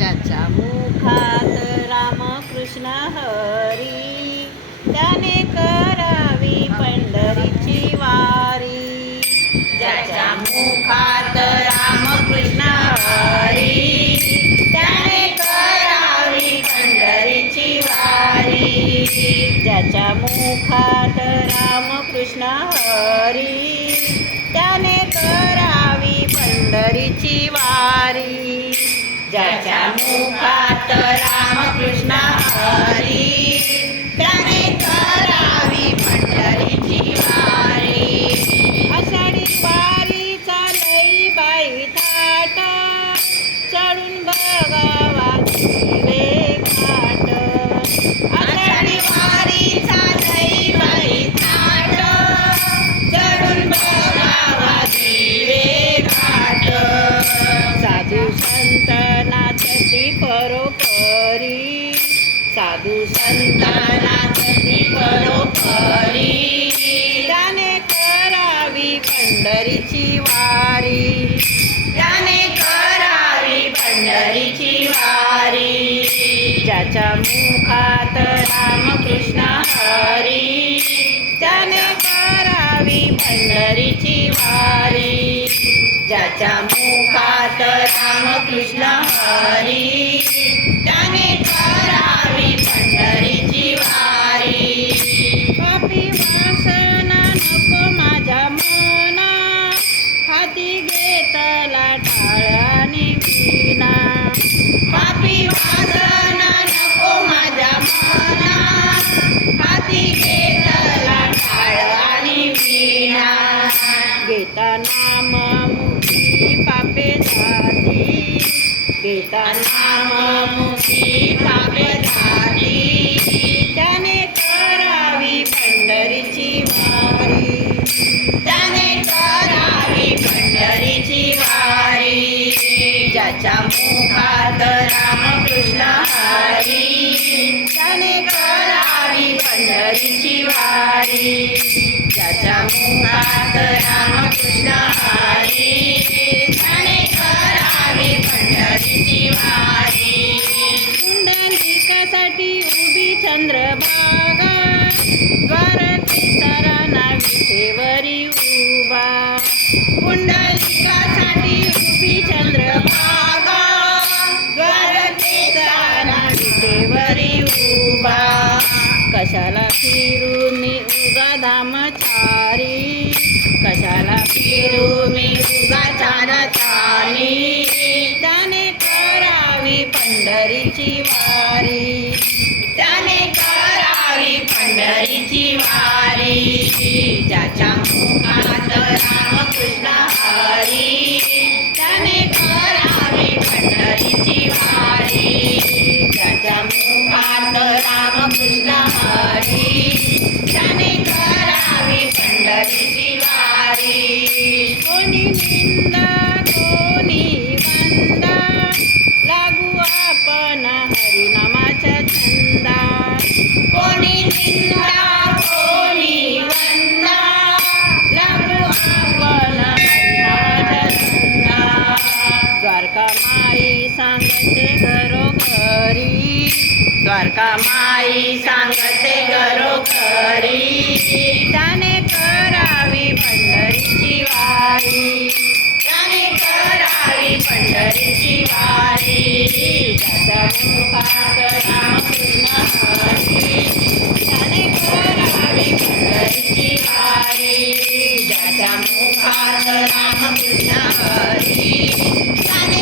ज्याच्या मुखात रामकृष्ण हरी। त्याने मुखात रामकृष्ण साधू संत परोपरी. त्याने करावी पंढरीची वारी. त्याने करावी पंढरीची वारी. ज्याच्या मुखात रामकृष्ण हरी. त्याने करावी पंढरीची वारी. ज्याच्या मुखात रामकृष्ण हरी. पापे जाती घेता नाम मुखी पापे जाती त्याने करावी पंढरीची वारी त्याने करावी पंढरीची वारी ज्याच्या मुखात रामकृष्ण हरी त्याने करावी पंढरीची वारी ज्याच्या मुखात रामकृष्ण हरी पुंडलिकासाठी उभी चंद्रभागा. द्वारकेसराना विठेवरी उभा. पुंडलिकासाठी उभी चंद्रभागा. द्वारकेसराना विठेवरी उभा. कशाला फिरू मी उगा धामचारी? कशाला फिरू मी उगा चारी त्याने पंढरीची वारी. त्याने करावी पंढरीची वारी. ज्याच्या मुखात रामकृष्ण हरी. त्याने करावी पंढरीची वारी. ज्याच्या मुखात रामकृष्ण हरी. कमाई सांगते घरोघरी त्याने करावी पंढरीची वारी. त्याने करावी पंढरीची वारी. त्याने करावी पंढरीची वारी. ज्याच्या मुखात राम कृष्ण हरी. त्याने